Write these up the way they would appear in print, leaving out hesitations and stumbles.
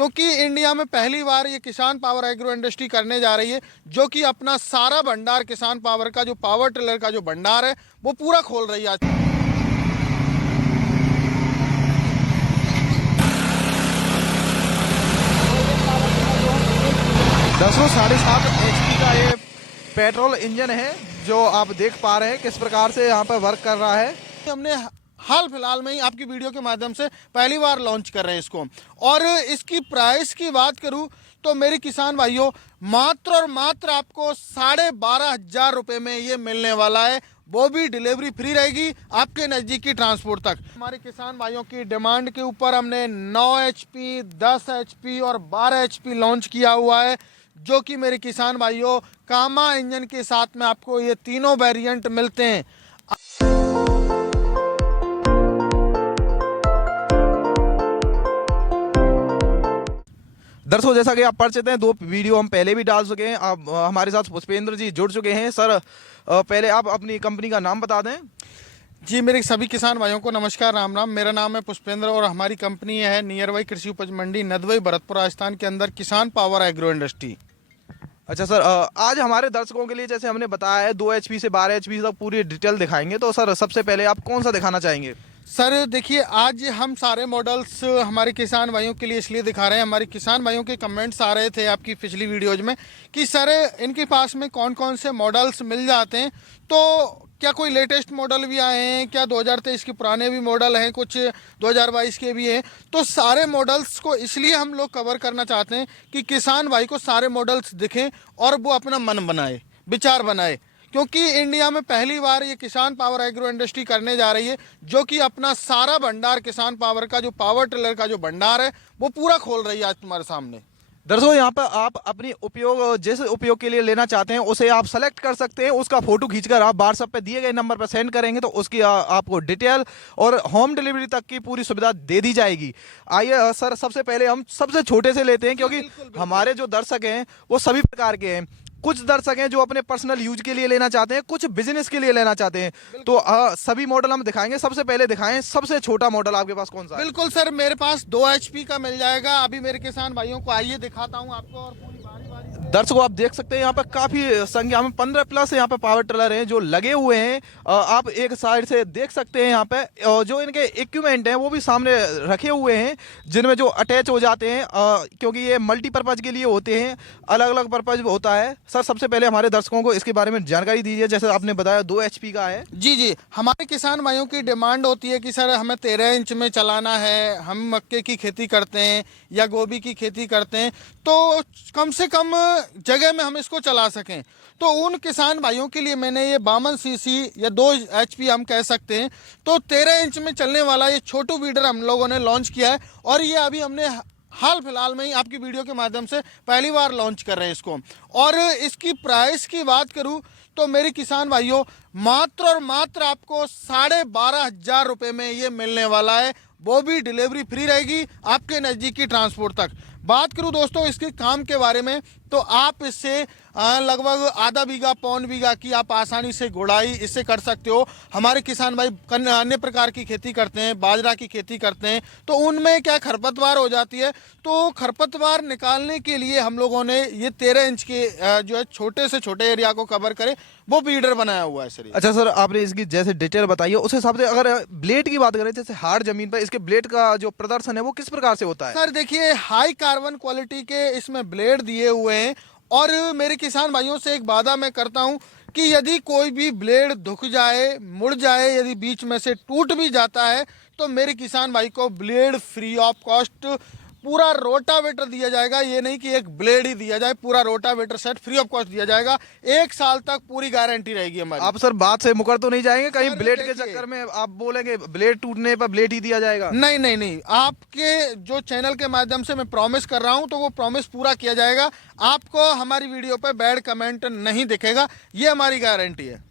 क्योंकि इंडिया में पहली बार ये किसान पावर एग्रो इंडस्ट्री करने जा रही है, जो कि अपना सारा भंडार किसान पावर का जो पावर टिलर का जो भंडार है वो पूरा खोल रही है आज। दसों 7.5 HP का ये पेट्रोल इंजन है जो आप देख पा रहे हैं किस प्रकार से यहाँ पर वर्क कर रहा है। हमने हाल फिलहाल में ही आपकी वीडियो के माध्यम से पहली बार लॉन्च कर रहे हैं इसको। और इसकी प्राइस की बात करूं तो मेरे किसान भाइयों, मात्र और मात्र आपको 12,500 रुपये में ये मिलने वाला है, वो भी डिलीवरी फ्री रहेगी आपके नज़दीकी ट्रांसपोर्ट तक। हमारे किसान भाइयों की डिमांड के ऊपर हमने 9 HP, 10 HP और 12 HP लॉन्च किया हुआ है, जो कि मेरे किसान भाइयों कामा इंजन के साथ में आपको ये तीनों वेरिएंट मिलते हैं। दर्शकों, जैसा कि आप परिचित हैं, 2 वीडियो हम पहले भी डाल चुके हैं। अब हमारे साथ पुष्पेंद्र जी जुड़ चुके हैं। सर, पहले आप अपनी कंपनी का नाम बता दें। जी, मेरे सभी किसान भाइयों को नमस्कार, राम राम। मेरा नाम है पुष्पेंद्र और हमारी कंपनी है नियर बाई कृषि उपज मंडी नदवई, भरतपुर, राजस्थान के अंदर किसान पावर एग्रो इंडस्ट्री। अच्छा सर, आज हमारे दर्शकों के लिए जैसे हमने बताया है 2 HP से 12 HP तक पूरी डिटेल दिखाएंगे, तो सर सबसे पहले आप कौन सा दिखाना चाहेंगे? सर देखिए, आज हम सारे मॉडल्स हमारे किसान भाइयों के लिए इसलिए दिखा रहे हैं। हमारे किसान भाइयों के कमेंट्स आ रहे थे आपकी पिछली वीडियोज में कि सर इनके पास में कौन कौन से मॉडल्स मिल जाते हैं, तो क्या कोई लेटेस्ट मॉडल भी आए हैं, क्या 2023 के पुराने भी मॉडल हैं, कुछ 2022 के भी हैं। तो सारे मॉडल्स को इसलिए हम लोग कवर करना चाहते हैं कि किसान भाई को सारे मॉडल्स दिखें और वो अपना मन बनाए, विचार बनाए, क्योंकि इंडिया में पहली बार ये किसान पावर एग्रो इंडस्ट्री करने जा रही है, जो कि अपना सारा भंडार किसान पावर का जो पावर टिलर का जो भंडार है वो पूरा खोल रही है आज तुम्हारे सामने। दर्शकों, यहाँ पर आप अपनी उपयोग जिस उपयोग के लिए लेना चाहते हैं उसे आप सेलेक्ट कर सकते हैं। उसका फोटो खींचकर आप व्हाट्सएप पे दिए गए नंबर पर सेंड करेंगे तो उसकी आपको डिटेल और होम डिलीवरी तक की पूरी सुविधा दे दी जाएगी। आइए सर, सबसे पहले हम सबसे छोटे से लेते हैं, क्योंकि हमारे जो दर्शक हैं वो सभी प्रकार के हैं। कुछ दर्शक हैं जो अपने पर्सनल यूज के लिए लेना चाहते हैं, कुछ बिजनेस के लिए लेना चाहते हैं। तो सभी मॉडल हम दिखाएंगे। सबसे पहले दिखाएं सबसे छोटा मॉडल आपके पास कौन सा है? बिल्कुल सर, मेरे पास 2 HP का मिल जाएगा। अभी मेरे किसान भाइयों को आइए दिखाता हूं आपको और पूरी बारी बारी से। दर्शकों, आप देख सकते हैं यहाँ पर काफी संख्या में 15 प्लस यहाँ पे पावर टिलर हैं जो लगे हुए हैं। आप एक साइड से देख सकते हैं यहाँ पे जो इनके इक्विपमेंट हैं वो भी सामने रखे हुए हैं, जिनमें जो अटैच हो जाते हैं, क्योंकि ये मल्टीपर्पज के लिए होते हैं, अलग अलग पर्पज होता है। सर, सबसे पहले हमारे दर्शकों को इसके बारे में जानकारी दीजिए। जैसे आपने बताया 2 HP का है। जी जी, हमारे किसान भाइयों की डिमांड होती है कि सर हमें 13 इंच में चलाना है, हम मक्के की खेती करते हैं या गोभी की खेती करते हैं, तो कम से कम जगह में हम इसको चला सकें। तो उन किसान भाइयों के लिए मैंने ये 52 CC या 2 HP हम कह सकते हैं, तो 13 इंच में चलने वाला ये छोटू वीडर हम लोगों ने लॉन्च किया है। और ये अभी हमने हाल फिलहाल में ही आपकी वीडियो के माध्यम से पहली बार लॉन्च कर रहे हैं इसको। और इसकी प्राइस की बात करूं तो मेरे किसान भाइयों, मात्र और मात्र आपको 12,500 रुपये में ये मिलने वाला है, वो भी डिलीवरी फ्री रहेगी आपके नज़दीकी ट्रांसपोर्ट तक। बात करूं दोस्तों इसके काम के बारे में, तो आप इससे लगभग आधा बीघा पौन बीघा की आप आसानी से गुड़ाई इससे कर सकते हो। हमारे किसान भाई अन्य प्रकार की खेती करते हैं, बाजरा की खेती करते हैं, तो उनमें क्या खरपतवार हो जाती है, तो खरपतवार निकालने के लिए हम लोगों ने ये 13 इंच के जो है छोटे से छोटे एरिया को कवर करे वो बीडर बनाया हुआ है सर। अच्छा सर, आपने इसकी जैसे डिटेल बताई है उस हिसाब से अगर ब्लेड की बात करें, जैसे हार्ड जमीन पर इसके ब्लेड का जो प्रदर्शन है वो किस प्रकार से होता है? सर देखिए, हाई कार्बन क्वालिटी के इसमें ब्लेड दिए हुए हैं। और मेरे किसान भाइयों से एक वादा मैं करता हूं कि यदि कोई भी ब्लेड धुक जाए, मुड़ जाए, यदि बीच में से टूट भी जाता है, तो मेरे किसान भाई को ब्लेड फ्री ऑफ कॉस्ट पूरा रोटावेटर दिया जाएगा। ये नहीं कि एक ब्लेड ही दिया जाए, पूरा rotavator set free of cost दिया जाएगा। 1 साल तक पूरी गारंटी रहेगी हमारी। आप सर बात से मुकर तो नहीं जाएंगे कहीं ब्लेड के चक्कर में आप बोलेंगे ब्लेड टूटने पर ब्लेड ही दिया जाएगा? नहीं नहीं नहीं, आपके जो चैनल के माध्यम से मैं प्रॉमिस कर रहा हूं तो वो प्रॉमिस पूरा किया जाएगा। आपको हमारी वीडियो पे बैड कमेंट नहीं दिखेगा, ये हमारी गारंटी है।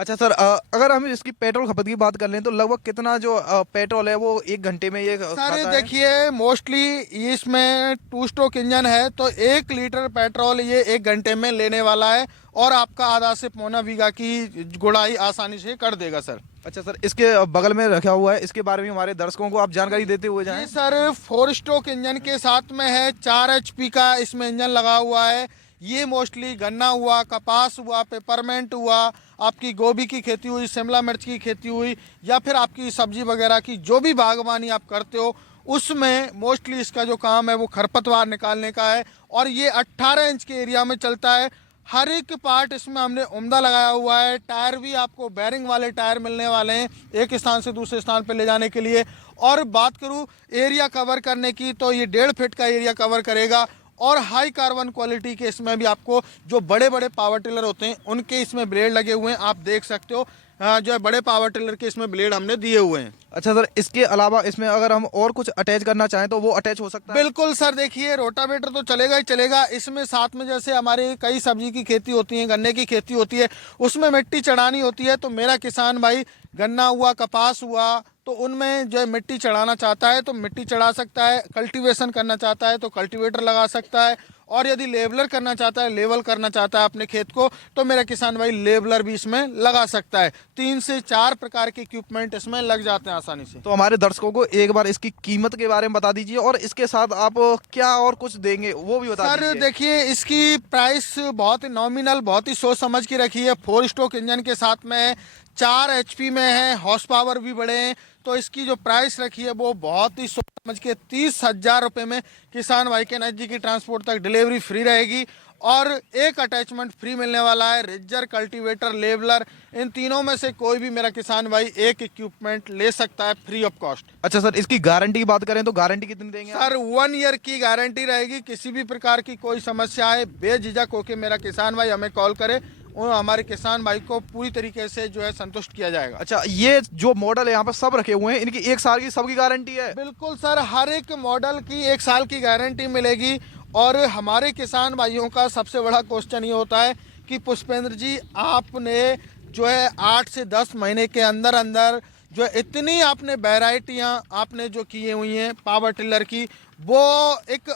अच्छा सर, अगर हम इसकी पेट्रोल खपत की बात कर लें तो लगभग कितना जो पेट्रोल है वो 1 घंटे में ये खाता सर है? देखिए, मोस्टली इसमें 2 स्ट्रोक इंजन है, तो 1 लीटर पेट्रोल ये 1 घंटे में लेने वाला है और आपका आधा से पौना बीघा की गुड़ाई आसानी से कर देगा सर। अच्छा सर, इसके बगल में रखा हुआ है, इसके बारे में हमारे दर्शकों को आप जानकारी देते हुए जाएं। ये सर 4 स्ट्रोक इंजन के साथ में है, 4 HP का इसमें इंजन लगा हुआ है। ये मोस्टली गन्ना हुआ, कपास हुआ, पेपरमेंट हुआ, आपकी गोभी की खेती हुई, शिमला मिर्च की खेती हुई, या फिर आपकी सब्जी वगैरह की जो भी बागवानी आप करते हो उसमें मोस्टली इसका जो काम है वो खरपतवार निकालने का है। और ये 18 इंच के एरिया में चलता है। हर एक पार्ट इसमें हमने उम्दा लगाया हुआ है। टायर भी आपको बेरिंग वाले टायर मिलने वाले हैं एक स्थान से दूसरे स्थान पर ले जाने के लिए। और बात करूँ एरिया कवर करने की, तो ये 1.5 फीट का एरिया कवर करेगा। और हाई कार्बन क्वालिटी के इसमें भी आपको जो बड़े बड़े पावर टिलर होते हैं उनके इसमें ब्लेड लगे हुए हैं, आप देख सकते हो। जो है बड़े पावर टिलर के इसमें ब्लेड हमने दिए हुए हैं। अच्छा सर, इसके अलावा इसमें अगर हम और कुछ अटैच करना चाहें तो वो अटैच हो सकता है? बिल्कुल सर, देखिए रोटावेटर तो चलेगा ही चलेगा, इसमें साथ में जैसे हमारी कई सब्जी की खेती होती है, गन्ने की खेती होती है, उसमें मिट्टी चढ़ानी होती है। तो मेरा किसान भाई गन्ना हुआ, कपास हुआ, तो उनमें जो है मिट्टी चढ़ाना चाहता है तो मिट्टी चढ़ा सकता है। कल्टीवेशन करना चाहता है तो कल्टीवेटर लगा सकता है। और यदि लेवलर करना चाहता है, लेवल करना चाहता है अपने खेत को, तो मेरा किसान भाई लेवलर भी इसमें लगा सकता है। 3 से 4 प्रकार के इक्विपमेंट इसमें लग जाते हैं आसानी से। तो हमारे दर्शकों को एक बार इसकी कीमत के बारे में बता दीजिए और इसके साथ आप क्या और कुछ देंगे वो भी बता सर दीजिए। देखिए, इसकी प्राइस बहुत ही नॉमिनल, बहुत ही सोच समझ की रखी है। 4 स्ट्रोक इंजन के साथ में है, 4 HP में है, हॉर्स पावर भी बड़े हैं। तो इसकी जो प्राइस रखी है वो बहुत ही सोच समझ के 30,000 रुपये में किसान भाई के नज़दीकी ट्रांसपोर्ट तक डिलीवरी फ्री रहेगी। और एक अटैचमेंट फ्री मिलने वाला है, रिजर, कल्टीवेटर, लेवलर। इन तीनों में से कोई भी मेरा किसान भाई एक इक्विपमेंट ले सकता है फ्री ऑफ कॉस्ट। अच्छा सर, इसकी गारंटी की बात करें तो गारंटी कितनी देंगे आप? सर 1 ईयर की गारंटी रहेगी। किसी भी प्रकार की कोई समस्या है, बेझिझक होकर मेरा किसान भाई हमें कॉल करे और हमारे किसान भाई को पूरी तरीके से जो है संतुष्ट किया जाएगा। अच्छा, ये जो मॉडल है यहाँ पर सब रखे हुए हैं, इनकी 1 साल की सबकी गारंटी है? बिल्कुल सर, हर एक मॉडल की 1 साल की गारंटी मिलेगी। और हमारे किसान भाइयों का सबसे बड़ा क्वेश्चन ये होता है कि पुष्पेंद्र जी, आपने जो है 8 से 10 महीने के अंदर अंदर जो है इतनी आपने वैरायटियाँ आपने जो की हुई हैं पावर टिलर की, वो एक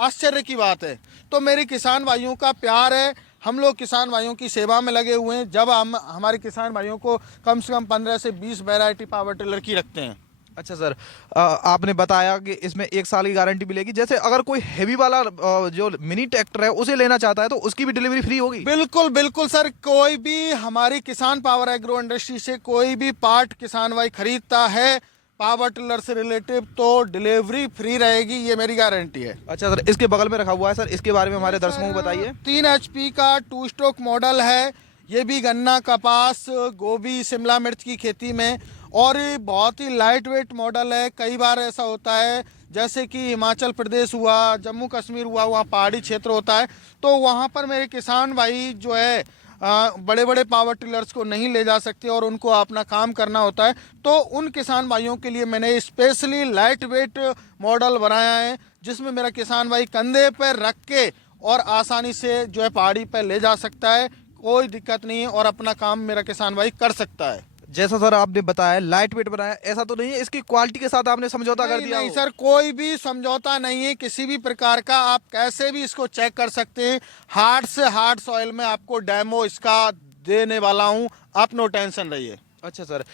आश्चर्य की बात है। तो मेरे किसान भाइयों का प्यार है, हम लोग किसान भाइयों की सेवा में लगे हुए हैं। जब हम हमारे किसान भाइयों को कम से कम 15 से 20 वैरायटी पावर टिलर की रखते हैं। अच्छा सर, आपने बताया कि इसमें 1 साल की गारंटी मिलेगी। जैसे अगर कोई हेवी वाला जो मिनी ट्रैक्टर है उसे लेना चाहता है तो उसकी भी डिलीवरी फ्री होगी? बिल्कुल बिल्कुल सर, कोई भी हमारी किसान पावर एग्रो इंडस्ट्री से कोई भी पार्ट किसान भाई खरीदता है पावर टिलर से रिलेटिव, तो डिलीवरी फ्री रहेगी, ये मेरी गारंटी है। अच्छा सर, इसके बगल में रखा हुआ है सर, इसके बारे में हमारे दर्शकों को बताइए। 3 HP का 2 स्ट्रोक मॉडल है। ये भी गन्ना, कपास, गोभी, शिमला मिर्च की खेती में। और ये बहुत ही लाइट वेट मॉडल है। कई बार ऐसा होता है जैसे कि हिमाचल प्रदेश हुआ, जम्मू कश्मीर हुआ, वहाँ पहाड़ी क्षेत्र होता है, तो वहाँ पर मेरे किसान भाई जो है बड़े बड़े पावर टिलर्स को नहीं ले जा सकते और उनको अपना काम करना होता है। तो उन किसान भाइयों के लिए मैंने स्पेशली लाइट वेट मॉडल बनाया है, जिसमें मेरा किसान भाई कंधे पर रख के और आसानी से जो है पहाड़ी पर ले जा सकता है, कोई दिक्कत नहीं है, और अपना काम मेरा किसान भाई कर सकता है। जैसा सर आपने बताया लाइट वेट बनाया, ऐसा तो नहीं है इसकी क्वालिटी के साथ आपने समझौता कर दिया? नहीं सर, कोई भी समझौता नहीं है किसी भी प्रकार का। आप कैसे भी इसको चेक कर सकते हैं। हार्ड से हार्ड सॉइल में आपको डेमो इसका देने वाला हूँ, आप नो टेंशन रहिए। अच्छा सर,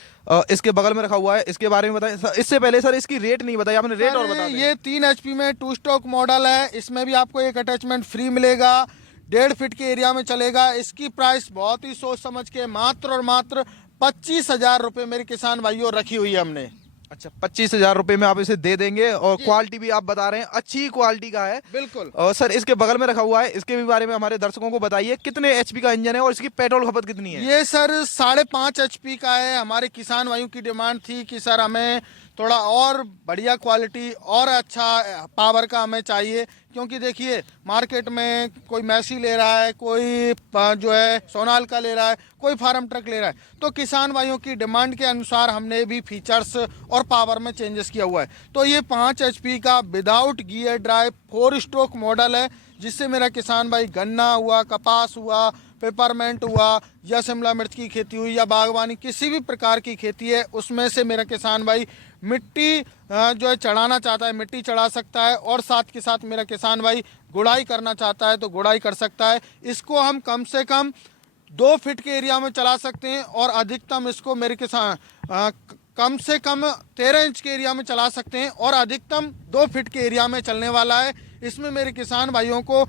इसके बगल में रखा हुआ है, इसके बारे में बताइए सर। इससे पहले सर इसकी रेट नहीं बताई आपने, रेट और बता दें। ये 3 HP में 2 स्ट्रोक मॉडल है। इसमें भी आपको एक अटैचमेंट फ्री मिलेगा, 1.5 फीट के एरिया में चलेगा। इसकी प्राइस बहुत ही सोच समझ के मात्र और मात्र 25,000 रुपये मेरे किसान भाइयों रखी हुई है हमने। अच्छा, 25,000 रुपए में आप इसे दे देंगे और क्वालिटी भी आप बता रहे हैं अच्छी क्वालिटी का है। बिल्कुल। और सर इसके बगल में रखा हुआ है, इसके भी बारे में हमारे दर्शकों को बताइए, कितने HP का इंजन है और इसकी पेट्रोल खपत कितनी है? ये सर 5.5 HP का है। हमारे किसान भाइयों की डिमांड थी कि सर हमें थोड़ा और बढ़िया क्वालिटी और अच्छा पावर का हमें चाहिए, क्योंकि देखिए मार्केट में कोई मैसी ले रहा है, कोई जो है सोनालिका ले रहा है, कोई फार्म ट्रक ले रहा है। तो किसान भाइयों की डिमांड के अनुसार हमने भी फीचर्स और पावर में चेंजेस किया हुआ है। तो ये 5 HP का without gear drive 4 stroke model है, जिससे मेरा किसान भाई गन्ना हुआ, कपास हुआ, पेपरमेंट हुआ, या शिमला मिर्च की खेती हुई, या बागवानी किसी भी प्रकार की खेती है, उसमें से मेरा किसान भाई मिट्टी जो है चढ़ाना चाहता है मिट्टी चढ़ा सकता है, और साथ के साथ मेरा किसान भाई गुड़ाई करना चाहता है तो गुड़ाई कर सकता है। इसको हम कम से कम 2 फीट के एरिया में चला सकते हैं, और अधिकतम इसको मेरे किसान कम से कम 13 इंच के एरिया में चला सकते हैं, और अधिकतम 2 फीट के एरिया में चलने वाला है। इसमें मेरे किसान भाइयों को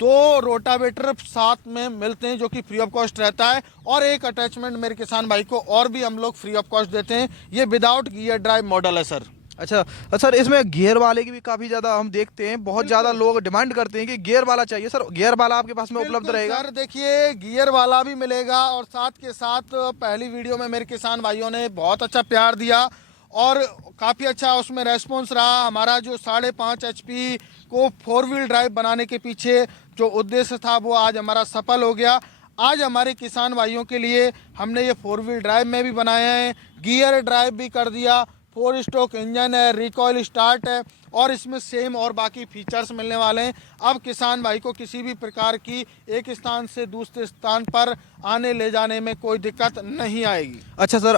2 रोटावेटर साथ में मिलते हैं, जो कि फ्री ऑफ कॉस्ट रहता है, और एक अटैचमेंट मेरे किसान भाई को और भी हम लोग फ्री ऑफ कॉस्ट देते हैं। ये विदाउट गियर ड्राइव मॉडल है सर। अच्छा सर, इसमें गियर वाले की भी काफी ज्यादा हम देखते हैं, बहुत ज्यादा लोग डिमांड करते हैं कि गियर वाला चाहिए। सर गियर वाला आपके पास में उपलब्ध रहेगा? सर देखिए गियर वाला भी मिलेगा, और साथ के साथ पहली वीडियो में मेरे किसान भाइयों ने बहुत अच्छा प्यार दिया और काफ़ी अच्छा उसमें रेस्पॉन्स रहा। हमारा जो 5.5 HP को 4 व्हील ड्राइव बनाने के पीछे जो उद्देश्य था वो आज हमारा सफल हो गया। आज हमारे किसान भाइयों के लिए हमने ये 4 व्हील ड्राइव में भी बनाए हैं, गियर ड्राइव भी कर दिया, 4 स्ट्रोक इंजन है, रिकॉइल स्टार्ट है, और इसमें सेम और बाकी फीचर्स मिलने वाले हैं। अब किसान भाई को किसी भी प्रकार की एक स्थान से दूसरे स्थान पर आने ले जाने में कोई दिक्कत नहीं आएगी। अच्छा सर,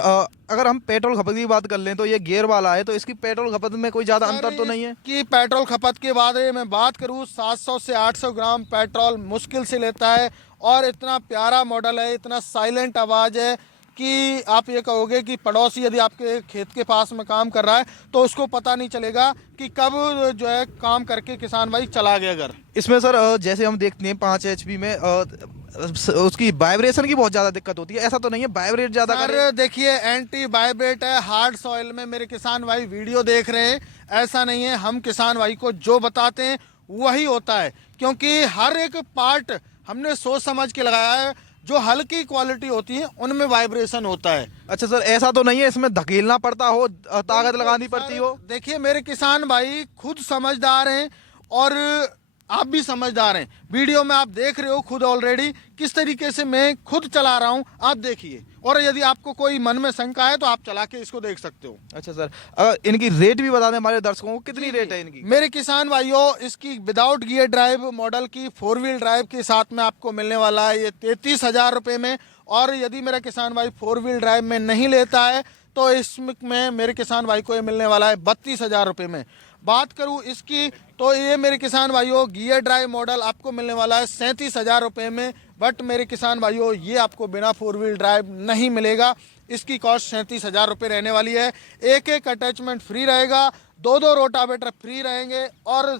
अगर हम पेट्रोल खपत की बात कर लें तो ये गियर वाला है, तो इसकी पेट्रोल खपत में कोई ज़्यादा अंतर तो नहीं है? कि पेट्रोल खपत के बारे में बात करूँ, 700 से 800 ग्राम पेट्रोल मुश्किल से लेता है, और इतना प्यारा मॉडल है, इतना साइलेंट आवाज़ है कि आप ये कहोगे कि पड़ोसी यदि आपके खेत के पास में काम कर रहा है तो उसको पता नहीं चलेगा कि कब जो है काम करके किसान भाई चला गया घर। इसमें सर जैसे हम देखते हैं 5 HP में उसकी वाइब्रेशन की बहुत ज़्यादा दिक्कत होती है, ऐसा तो नहीं है वाइब्रेट ज़्यादा करे? सर देखिए एंटी वाइब्रेट है, हार्ड सॉइल में मेरे किसान भाई वीडियो देख रहे हैं, ऐसा नहीं है। हम किसान भाई को जो बताते हैं वही होता है, क्योंकि हर एक पार्ट हमने सोच समझ के लगाया है। जो हल्की क्वालिटी होती है उनमें वाइब्रेशन होता है। अच्छा सर, ऐसा तो नहीं है इसमें धकेलना पड़ता हो, ताकत लगानी पड़ती हो? देखिए मेरे किसान भाई खुद समझदार हैं, और आप भी समझदार हैं। वीडियो में आप देख रहे हो खुद ऑलरेडी किस तरीके से मैं खुद चला रहा हूं, आप देखिए, और यदि आपको कोई मन में शंका है तो आप चला के इसको देख सकते हो। अच्छा सर, इनकी रेट भी बता दें हमारे दर्शकों को, कितनी रेट है इनकी? मेरे किसान भाइयों इसकी विदाउट गियर ड्राइव मॉडल की 4 व्हील ड्राइव के साथ में आपको मिलने वाला है ये 33,000 रुपये में, और यदि मेरा किसान भाई 4 व्हील ड्राइव में नहीं लेता है तो इसमें मेरे किसान भाई को ये मिलने वाला है 32,000 रुपये में। बात करूं इसकी तो ये मेरे किसान भाइयों गियर ड्राइव मॉडल आपको मिलने वाला है 37,000 रुपये में, बट मेरे किसान भाइयों ये आपको बिना 4 व्हील ड्राइव नहीं मिलेगा। इसकी कॉस्ट 37,000 रुपये रहने वाली है। एक एक अटैचमेंट फ्री रहेगा, 2 रोटावेटर फ्री रहेंगे, और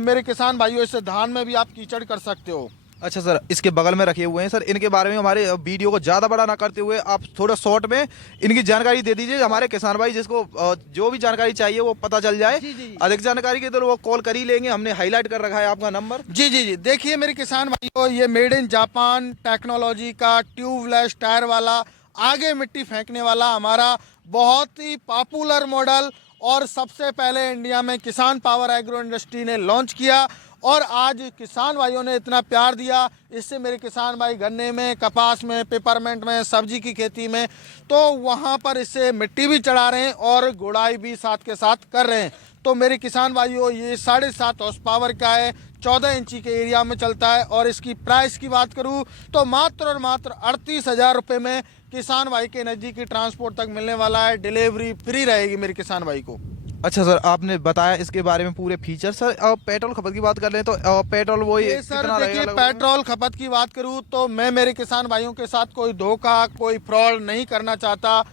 मेरे किसान भाइयों इससे धान में भी आप कीचड़ कर सकते हो। अच्छा सर, इसके बगल में रखे हुए हैं सर, इनके बारे में हमारे वीडियो को ज़्यादा बड़ा ना करते हुए आप थोड़ा शॉर्ट में इनकी जानकारी दे दीजिए, हमारे किसान भाई जिसको जो भी जानकारी चाहिए वो पता चल जाए। जी। अधिक जानकारी के तो वो कॉल कर ही लेंगे, हमने हाईलाइट कर रखा है आपका नंबर। जी। देखिए मेरे किसान भाइयों ये मेड इन जापान टेक्नोलॉजी का ट्यूबलेस टायर वाला आगे मिट्टी फेंकने वाला हमारा बहुत ही पॉपुलर मॉडल, और सबसे पहले इंडिया में किसान पावर एग्रो इंडस्ट्री ने लॉन्च किया, और आज किसान भाइयों ने इतना प्यार दिया। इससे मेरे किसान भाई गन्ने में, कपास में, पेपरमेंट में, सब्जी की खेती में, तो वहाँ पर इससे मिट्टी भी चढ़ा रहे हैं और गुड़ाई भी साथ के साथ कर रहे हैं। तो मेरे किसान भाइयों ये 7.5 हॉर्स पावर का है, 14 इंची के एरिया में चलता है, और इसकी प्राइस की बात करूँ तो मात्र और मात्र 38,000 रुपये में किसान भाई के नज़दीकी ट्रांसपोर्ट तक मिलने वाला है। डिलीवरी फ्री रहेगी मेरे किसान भाई को। अच्छा सर, आपने बताया इसके बारे में पूरे फीचर। सर पेट्रोल खपत की बात कर रहे हैं तो पेट्रोल वही सर देखिए पेट्रोल खपत की बात करूं तो मैं मेरे किसान भाइयों के साथ कोई धोखा, कोई फ्रॉड नहीं करना चाहता।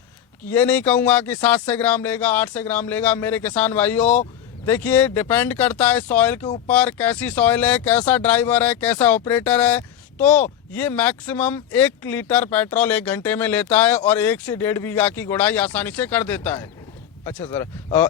ये नहीं कहूँगा कि 700 ग्राम लेगा, 800 ग्राम लेगा। मेरे किसान भाइयों देखिए डिपेंड करता है सॉइल के ऊपर, कैसी सॉइल है, कैसा ड्राइवर है, कैसा ऑपरेटर है। तो ये मैक्सिमम 1 लीटर पेट्रोल 1 घंटे में लेता है, और 1 से 1.5 बीघा की गुड़ाई आसानी से कर देता है। अच्छा सर,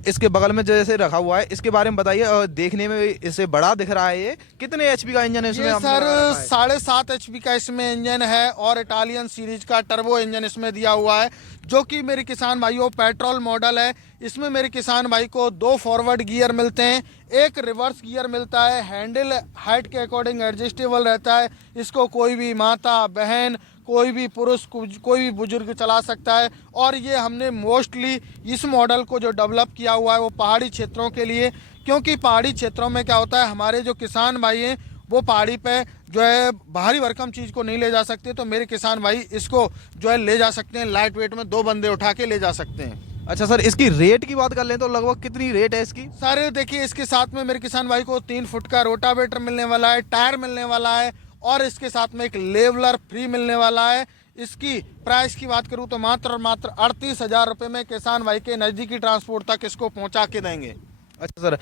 इसके बगल में जैसे रखा हुआ है इसके बारे में बताइए। देखने में इससे बड़ा दिख रहा है, ये कितने एचपी का इंजन है इसमें? ये आपने सर लगा रखा है? 7.5 एचपी का इसमें इंजन है और इटालियन सीरीज का टर्बो इंजन इसमें दिया हुआ है, जो कि मेरे किसान भाइयों पेट्रोल मॉडल है। इसमें मेरे किसान भाई को 2 फॉरवर्ड गियर मिलते हैं, एक रिवर्स गियर मिलता है। हैंडल हाइट के अकॉर्डिंग एडजस्टेबल रहता है। इसको कोई भी माता बहन, कोई भी पुरुष, कोई भी बुजुर्ग चला सकता है। और ये हमने मोस्टली इस मॉडल को जो डेवलप किया हुआ है वो पहाड़ी क्षेत्रों के लिए, क्योंकि पहाड़ी क्षेत्रों में क्या होता है, हमारे जो किसान भाई हैं वो पहाड़ी पे जो है भारी भरकम चीज़ को नहीं ले जा सकते, तो मेरे किसान भाई इसको जो है ले जा सकते हैं। लाइट वेट में 2 बंदे उठा के ले जा सकते हैं। अच्छा सर, इसकी रेट की बात कर लें तो लगभग कितनी रेट है इसकी? सर देखिए, इसके साथ में मेरे किसान भाई को 3 फुट का रोटावेटर मिलने वाला है, टायर मिलने वाला है और इसके साथ में एक लेवलर फ्री मिलने वाला है। इसकी प्राइस की बात करूं तो मात्र और मात्र 38,000 रुपये में किसान भाई के नज़दीकी ट्रांसपोर्ट तक इसको पहुंचा के देंगे। अच्छा सर,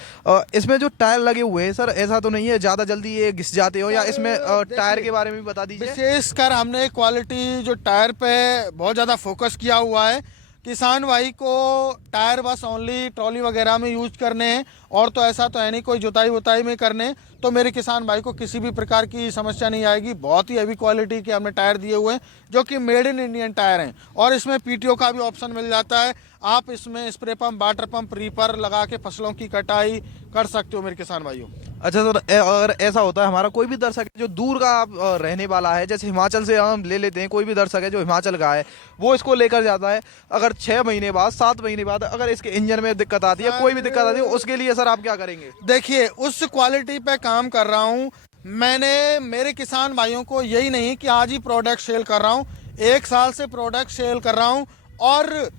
इसमें जो टायर लगे हुए हैं सर, ऐसा तो नहीं है ज़्यादा जल्दी ये घिस जाते हो, या इसमें टायर के बारे में भी बता दीजिए। विशेषकर हमने क्वालिटी जो टायर पे बहुत ज़्यादा फोकस किया हुआ है। किसान भाई को टायर बस ओनली ट्रॉली वगैरह में यूज करने हैं, और तो ऐसा तो है नहीं कोई जुताई वुताई में करने, तो मेरे किसान भाई को किसी भी प्रकार की समस्या नहीं आएगी। बहुत ही हैवी क्वालिटी के हमने टायर दिए हुए हैं, जो कि मेड इन इंडियन टायर हैं। और इसमें पीटीओ का भी ऑप्शन मिल जाता है। आप इसमें spray pump, water pump, reaper लगा के फसलों की कटाई कर सकते हो मेरे किसान भाइयों। अच्छा सर, अगर ऐसा होता है हमारा कोई भी दर्शक है जो दूर का रहने वाला है, जैसे हिमाचल से हम ले लेते हैं, कोई भी दर्शक है जो हिमाचल का है, वो इसको लेकर जाता है, अगर 6 महीने बाद, 7 महीने बाद अगर इसके इंजन में दिक्कत आती है, कोई भी दिक्कत आती है, उसके लिए सर आप क्या करेंगे? देखिए, उस क्वालिटी पे काम कर रहा हूँ मैंने। मेरे किसान भाइयों को यही नहीं कि आज ही प्रोडक्ट सेल कर रहा हूँ, 1 साल से प्रोडक्ट सेल कर रहा हूँ और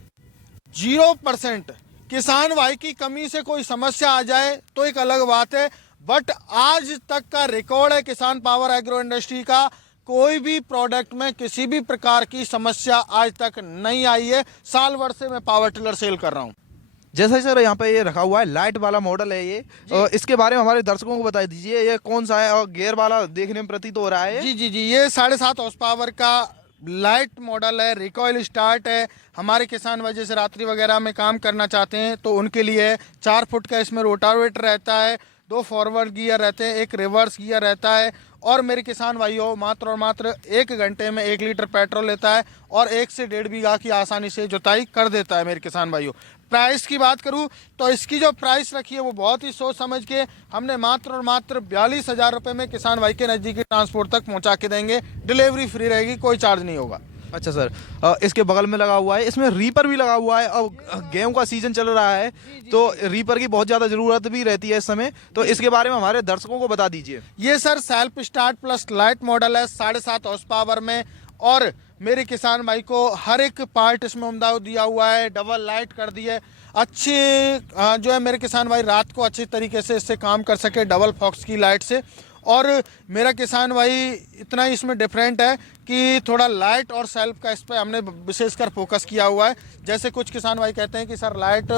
0% किसान भाई की कमी से कोई समस्या आ जाए तो एक अलग बात है, बट आज तक का रिकॉर्ड है किसान पावर एग्रो इंडस्ट्री का, कोई भी प्रोडक्ट में किसी भी प्रकार की समस्या आज तक नहीं आई है। साल भर से मैं पावर टिलर सेल कर रहा हूँ। जैसे सर यहाँ पे ये रखा हुआ है, लाइट वाला मॉडल है ये, इसके बारे में हमारे दर्शकों को बता दीजिए, ये कौन सा है और गियर वाला देखने में प्रतीत हो रहा है? जी जी जी, ये 7.5 हॉर्स पावर का लाइट मॉडल है, रिकॉइल स्टार्ट है। हमारे किसान भाई जैसे रात्रि वगैरह में काम करना चाहते हैं तो उनके लिए 4 फुट का इसमें रोटावेटर रहता है, 2 फॉरवर्ड गियर रहते हैं, एक रिवर्स गियर रहता है। और मेरे किसान भाइयों मात्र और मात्र 1 घंटे में 1 लीटर पेट्रोल लेता है और 1 से 1.5 बीघा की आसानी से जुताई कर देता है मेरे किसान भाइयों। प्राइस की बात करूं तो इसकी जो प्राइस रखी है वो बहुत ही सोच समझ के हमने मात्र और मात्र 42,000 रुपये में किसान भाई के नज़दीकी ट्रांसपोर्ट तक पहुंचा के देंगे। डिलीवरी फ्री रहेगी, कोई चार्ज नहीं होगा। अच्छा सर, इसके बगल में लगा हुआ है, इसमें रीपर भी लगा हुआ है। अब गेहूं का सीजन चल रहा है तो रीपर की बहुत ज़्यादा ज़रूरत भी रहती है इस समय, तो इसके बारे में हमारे दर्शकों को बता दीजिए। ये sir self start plus light model है, 7.5 हॉर्स पावर में, और मेरे किसान भाई को हर एक पार्ट इसमें उम्दा दिया हुआ है, डबल लाइट कर दी है, अच्छी जो है मेरे किसान भाई रात को अच्छी तरीके से इससे काम कर सके डबल फॉक्स की लाइट से। और मेरा किसान भाई इतना ही इसमें डिफरेंट है कि थोड़ा लाइट और सेल्फ का इस पर हमने विशेषकर फोकस किया हुआ है। जैसे कुछ किसान भाई कहते हैं कि सर लाइट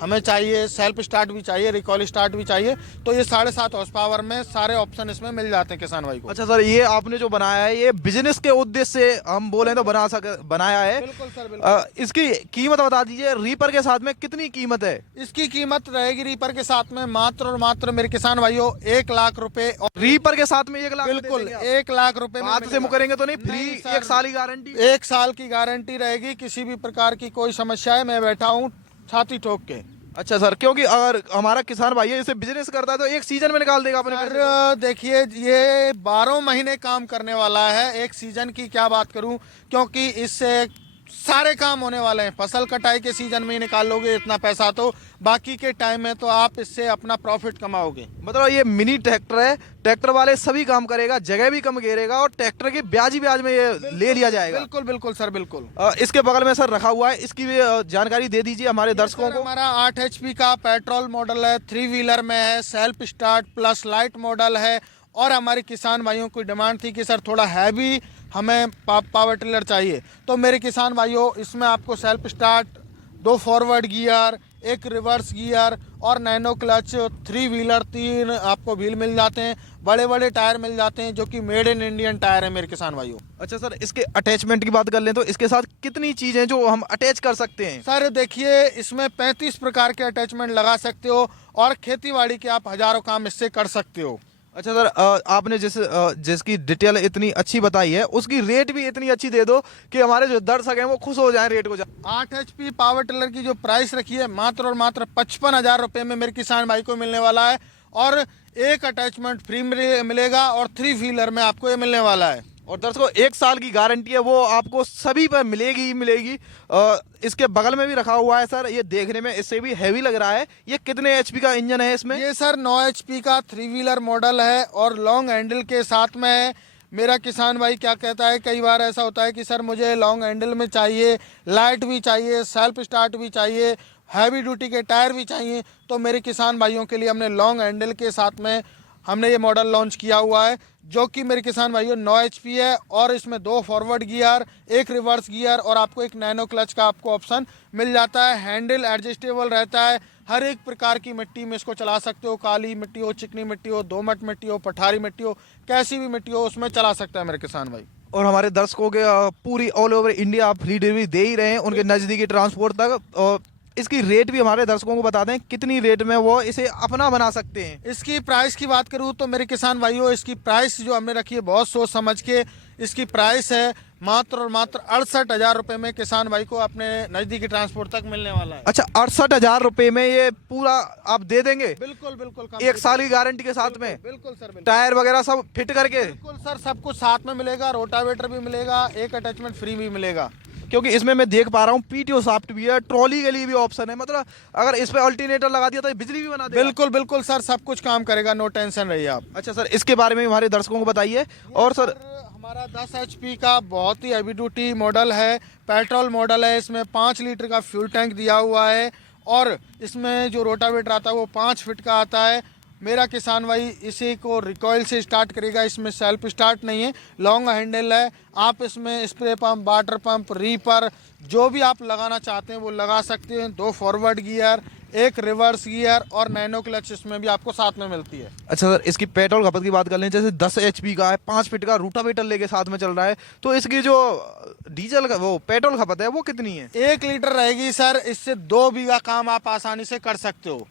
हमें चाहिए, सेल्फ स्टार्ट भी चाहिए, रिकॉल स्टार्ट भी चाहिए, तो ये 7.5 हॉर्स पावर में सारे ऑप्शन इसमें मिल जाते हैं किसान भाई को। अच्छा सर, ये आपने जो बनाया है ये बिजनेस के उद्देश्य से हम बोले तो बनाया है? बिल्कुल सर, बिल्कुल। इसकी कीमत बता दीजिए, रीपर के साथ में कितनी कीमत है? इसकी कीमत रहेगी रीपर के साथ में मात्र और मात्र मेरे किसान भाइयों 1 लाख रुपए। और रीपर के साथ में 1 लाख? बिल्कुल 1 लाख रुपए में हाथ से मुकरेंगे तो नहीं, फ्री? नहीं सर, 1 साल की गारंटी? 1 साल की गारंटी रहेगी। किसी भी प्रकार की कोई समस्या है, मैं बैठा हूँ छाती ठोक के। अच्छा सर, क्योंकि अगर हमारा किसान भाई है इसे बिजनेस करता है तो 1 सीजन में निकाल देगा अपने पैसे को। सर देखिए, ये 12 महीने काम करने वाला है, 1 सीजन की क्या बात करूं, क्योंकि इससे सारे काम होने वाले हैं। फसल कटाई के सीजन में ही निकाल लोगे इतना पैसा, तो बाकी के टाइम में तो आप इससे अपना प्रॉफिट कमाओगे। मतलब ये मिनी ट्रैक्टर है, ट्रैक्टर वाले सभी काम करेगा, जगह भी कम घेरेगा और ट्रैक्टर की ब्याज ही ब्याज में ये ले लिया जाएगा। बिल्कुल बिल्कुल सर, बिल्कुल। इसके बगल में सर रखा हुआ है, इसकी भी जानकारी दे दीजिए हमारे दर्शकों को। हमारा 8 HP का पेट्रोल मॉडल है, 3 व्हीलर में है, self start plus light model है। और हमारे किसान भाइयों की डिमांड थी कि सर थोड़ा हैवी हमें पावर टिलर चाहिए, तो मेरे किसान भाइयों इसमें आपको self start, 2 forward gear, 1 reverse gear और नैनो क्लच, 3 व्हीलर 3 आपको व्हील मिल जाते हैं, बड़े बड़े टायर मिल जाते हैं जो कि मेड इन इंडियन टायर है मेरे किसान भाइयों। अच्छा सर, इसके अटैचमेंट की बात कर लें तो इसके साथ कितनी चीजें जो हम अटैच कर सकते हैं? सर देखिए, इसमें 35 प्रकार के अटैचमेंट लगा सकते हो और खेती बाड़ी के आप हजारों काम इससे कर सकते हो। अच्छा सर, आपने जिसकी डिटेल इतनी अच्छी बताई है उसकी रेट भी इतनी अच्छी दे दो कि हमारे जो दर्शक हैं वो खुश हो जाएं रेट को 8 HP पावर टिलर की जो प्राइस रखी है मात्र और मात्र 55,000 रुपये में मेरे किसान भाई को मिलने वाला है, और एक अटैचमेंट फ्री मिलेगा और 3 व्हीलर में आपको ये मिलने वाला है। और दर्शकों 1 साल की गारंटी है, वो आपको सभी पर मिलेगी ही मिलेगी। इसके बगल में भी रखा हुआ है सर, ये देखने में इससे भी हैवी लग रहा है। ये कितने HP का इंजन है इसमें? ये सर 9 HP का 3 व्हीलर मॉडल है और लॉन्ग हैंडल के साथ में है। मेरा किसान भाई क्या कहता है, कई बार ऐसा होता है कि सर मुझे लॉन्ग हैंडल में चाहिए, लाइट भी चाहिए, सेल्फ स्टार्ट भी चाहिए, हैवी ड्यूटी के टायर भी चाहिए, तो मेरे किसान भाइयों के लिए हमने लॉन्ग हैंडल के साथ में हमने ये मॉडल लॉन्च किया हुआ है, जो कि मेरे किसान भाइयों 9 HP है और इसमें 2 फॉरवर्ड गियर, 1 रिवर्स गियर और आपको एक नैनो क्लच का आपको ऑप्शन मिल जाता है। हैंडल एडजस्टेबल रहता है, हर एक प्रकार की मिट्टी में इसको चला सकते हो, काली मिट्टी हो, चिकनी मिट्टी हो, दोमट मिट्टी हो, पठारी मिट्टी हो, कैसी भी मिट्टी हो उसमें चला सकता है मेरे किसान भाई। और हमारे दर्शकों के पूरी ऑल ओवर इंडिया आप फ्री डिलीवरी दे ही रहे हैं उनके नज़दीकी ट्रांसपोर्ट तक। और इसकी रेट भी हमारे दर्शकों को बता दें, कितनी रेट में वो इसे अपना बना सकते हैं? इसकी प्राइस की बात करूँ तो मेरे किसान भाइयों, इसकी प्राइस जो हमने रखी है बहुत सोच समझ के, इसकी प्राइस है मात्र और मात्र 68,000 रुपये में किसान भाई को अपने नज़दीकी ट्रांसपोर्ट तक मिलने वाला है। अच्छा, 68,000 रुपये में ये पूरा आप दे देंगे? बिल्कुल बिल्कुल, 1 साल की गारंटी के साथ में? बिल्कुल सर, बिल्कुल। टायर वगैरह सब फिट करके? बिल्कुल सर, सब कुछ साथ में मिलेगा, रोटावेटर भी मिलेगा, एक अटैचमेंट फ्री भी मिलेगा। क्योंकि इसमें मैं देख पा रहा हूँ PTO शाफ्ट भी है, ट्रॉली के लिए भी ऑप्शन है, मतलब अगर इस पे अल्टरनेटर लगा दिया तो ये बिजली भी बना देगा? बिल्कुल बिल्कुल सर, सब कुछ काम करेगा, नो टेंशन रहिए आप। अच्छा सर, इसके बारे में हमारे दर्शकों को बताइए। और सर हमारा 10 HP का बहुत ही हैवी ड्यूटी मॉडल है, पेट्रोल मॉडल है, इसमें 5 लीटर का फ्यूल टैंक दिया हुआ है और इसमें जो रोटावेटर आता है वो 5 फीट का आता है। मेरा किसान भाई इसी को रिकॉइल से स्टार्ट करेगा, इसमें सेल्फ स्टार्ट नहीं है, लॉन्ग हैंडल है। आप इसमें spray pump, water pump, reaper जो भी आप लगाना चाहते हैं वो लगा सकते हैं। 2 फॉरवर्ड गियर, 1 रिवर्स गियर और नैनो क्लच इसमें भी आपको साथ में मिलती है। अच्छा सर, इसकी पेट्रोल खपत की बात कर लें, जैसे 10 HP का है, 5 फीट का रूटावेटर लेके साथ में चल रहा है, तो इसकी जो डीजल का वो पेट्रोल खपत है वो कितनी है? 1 लीटर रहेगी सर, इससे 2 बीघा काम आप आसानी से कर सकते हो।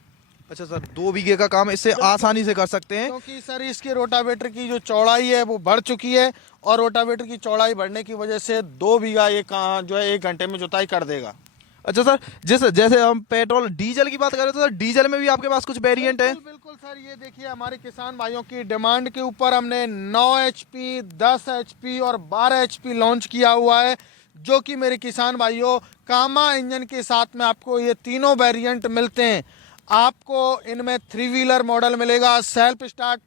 अच्छा सर, 2 बीघे का काम इससे आसानी से कर सकते हैं? क्योंकि सर इसके रोटावेटर की जो चौड़ाई है वो बढ़ चुकी है और रोटावेटर की चौड़ाई बढ़ने की वजह से 2 बीघा ये जो है 1 घंटे में जुताई कर देगा। अच्छा सर, जैसे हम पेट्रोल डीजल की बात करें तो सर डीजल में भी आपके पास कुछ वेरिएंट है? बिल्कुल सर, ये देखिए हमारे किसान भाइयों की डिमांड के ऊपर हमने 9 HP, 10 HP और 12 HP लॉन्च किया हुआ है, जो कि मेरे किसान भाइयों कामा इंजन के साथ में आपको ये तीनों वेरिएंट मिलते हैं। आपको इनमें 3 व्हीलर मॉडल मिलेगा, सेल्फ स्टार्ट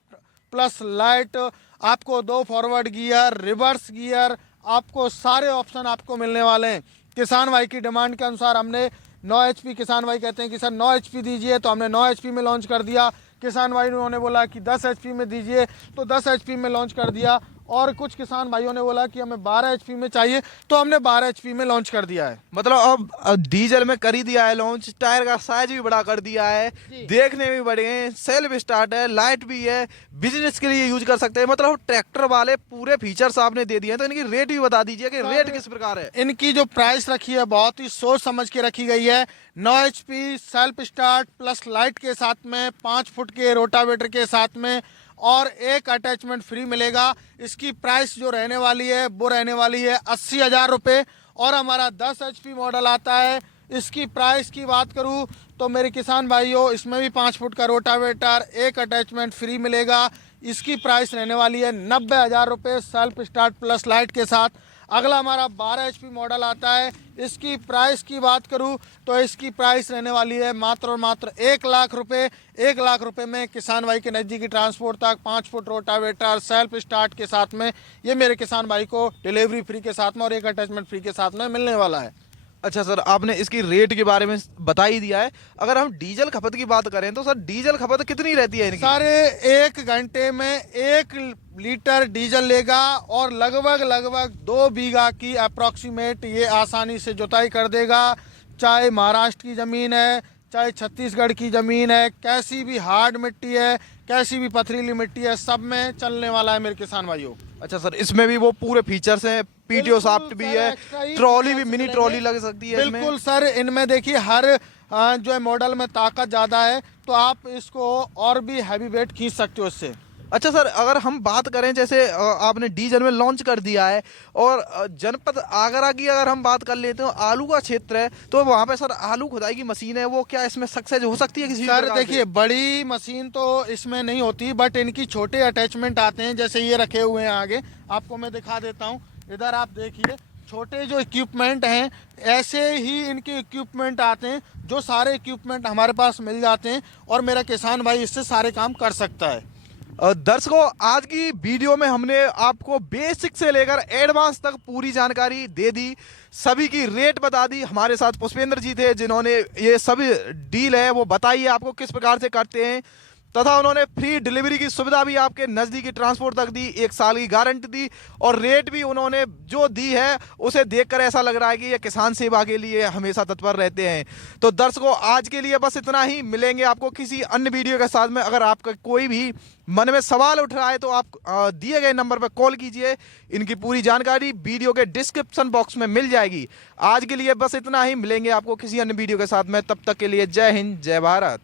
प्लस लाइट, आपको 2 फॉरवर्ड गियर, रिवर्स गियर, आपको सारे ऑप्शन आपको मिलने वाले हैं। किसान भाई की डिमांड के अनुसार हमने 9 HP, किसान भाई कहते हैं कि सर 9 HP दीजिए, तो हमने 9 HP में लॉन्च कर दिया। किसान भाई ने बोला कि 10 HP में दीजिए, तो 10 HP में लॉन्च कर दिया। और कुछ किसान भाइयों ने बोला कि हमें 12 HP में चाहिए, तो हमने 12 HP में लॉन्च कर दिया है। मतलब अब डीजल में कर ही दिया है लॉन्च, टायर का साइज भी बड़ा कर दिया है, देखने में भी बड़े हैं, सेल्फ स्टार्ट है, लाइट भी है, बिजनेस के लिए यूज कर सकते हैं, मतलब ट्रैक्टर वाले पूरे फीचर्स आपने दे दिए हैं। तो इनकी रेट भी बता दीजिए कि रेट किस प्रकार है? इनकी जो प्राइस रखी है बहुत ही सोच समझ के रखी गई है। 9 HP self start plus light के साथ में, 5 फुट के रोटावेटर के साथ में और एक अटैचमेंट फ्री मिलेगा। इसकी प्राइस जो रहने वाली है वो रहने वाली है 80,000 रुपये। और हमारा 10 HP मॉडल आता है, इसकी प्राइस की बात करूं तो मेरे किसान भाइयों इसमें भी 5 फुट का रोटावेटर, एक अटैचमेंट फ्री मिलेगा। इसकी प्राइस रहने वाली है 90,000 रुपये सेल्फ स्टार्ट प्लस लाइट के साथ। अगला हमारा 12 HP मॉडल आता है, इसकी प्राइस की बात करूं तो इसकी प्राइस रहने वाली है मात्र और मात्र 1 लाख रुपये। 1 लाख रुपये में किसान भाई के नज़दीकी ट्रांसपोर्ट तक 5 फुट रोटावेटर सेल्फ स्टार्ट के साथ में ये मेरे किसान भाई को डिलीवरी फ्री के साथ में और एक अटैचमेंट फ्री के साथ में मिलने वाला है। अच्छा सर, आपने इसकी रेट के बारे में बता ही दिया है। अगर हम डीजल खपत की बात करें तो सर डीजल खपत कितनी रहती है इनकी? सारे 1 घंटे में 1 लीटर डीजल लेगा और लगभग 2 बीघा की अप्रॉक्सीमेट ये आसानी से जुताई कर देगा। चाहे महाराष्ट्र की ज़मीन है, चाहे छत्तीसगढ़ की ज़मीन है, कैसी भी हार्ड मिट्टी है, कैसी भी पथरीली मिट्टी है, सब में चलने वाला है मेरे किसान भाइयों। अच्छा सर, इसमें भी वो पूरे फीचर्स हैं, पीटीओ बिल्कुल शाफ्ट भी सर, है, एक्स्ट्रा ही ट्रॉली भी, फीचर्स मिनी मिलेंगे। ट्रॉली लग सकती है इसमें। बिल्कुल सर, इनमें देखिए हर जो है मॉडल में ताकत ज़्यादा है, तो आप इसको और भी हैवी वेट खींच सकते हो इससे। अच्छा सर, अगर हम बात करें जैसे आपने डीजल में लॉन्च कर दिया है, और जनपद आगरा की अगर हम बात कर लेते हो, आलू का क्षेत्र है, तो वहाँ पे सर आलू खुदाई की मशीन है, वो क्या इसमें सक्सेस हो सकती है किसी सर प्रकार से? देखिए, बड़ी मशीन तो इसमें नहीं होती, बट इनकी छोटे अटैचमेंट आते हैं, जैसे ये रखे हुए हैं आगे, आपको मैं दिखा देता हूँ। इधर आप देखिए, छोटे जो इक्विपमेंट हैं, ऐसे ही इनके इक्विपमेंट आते हैं, जो सारे इक्विपमेंट हमारे पास मिल जाते हैं, और मेरा किसान भाई इससे सारे काम कर सकता है। दर्शकों, आज की वीडियो में हमने आपको बेसिक से लेकर एडवांस तक पूरी जानकारी दे दी, सभी की रेट बता दी। हमारे साथ पुष्पेंद्र जी थे जिन्होंने ये सभी डील है वो बताइए आपको किस प्रकार से करते हैं, तथा उन्होंने फ्री डिलीवरी की सुविधा भी आपके नज़दीकी ट्रांसपोर्ट तक दी, 1 साल की गारंटी दी, और रेट भी उन्होंने जो दी है उसे देखकर ऐसा लग रहा है कि ये किसान सेवा के लिए हमेशा तत्पर रहते हैं। तो दर्शकों, आज के लिए बस इतना ही, मिलेंगे आपको किसी अन्य वीडियो के साथ में। अगर आपका कोई भी मन में सवाल उठ रहा है तो आप दिए गए नंबर पर कॉल कीजिए, इनकी पूरी जानकारी वीडियो के डिस्क्रिप्शन बॉक्स में मिल जाएगी। आज के लिए बस इतना ही, मिलेंगे आपको किसी अन्य वीडियो के साथ में, तब तक के लिए जय हिंद, जय भारत।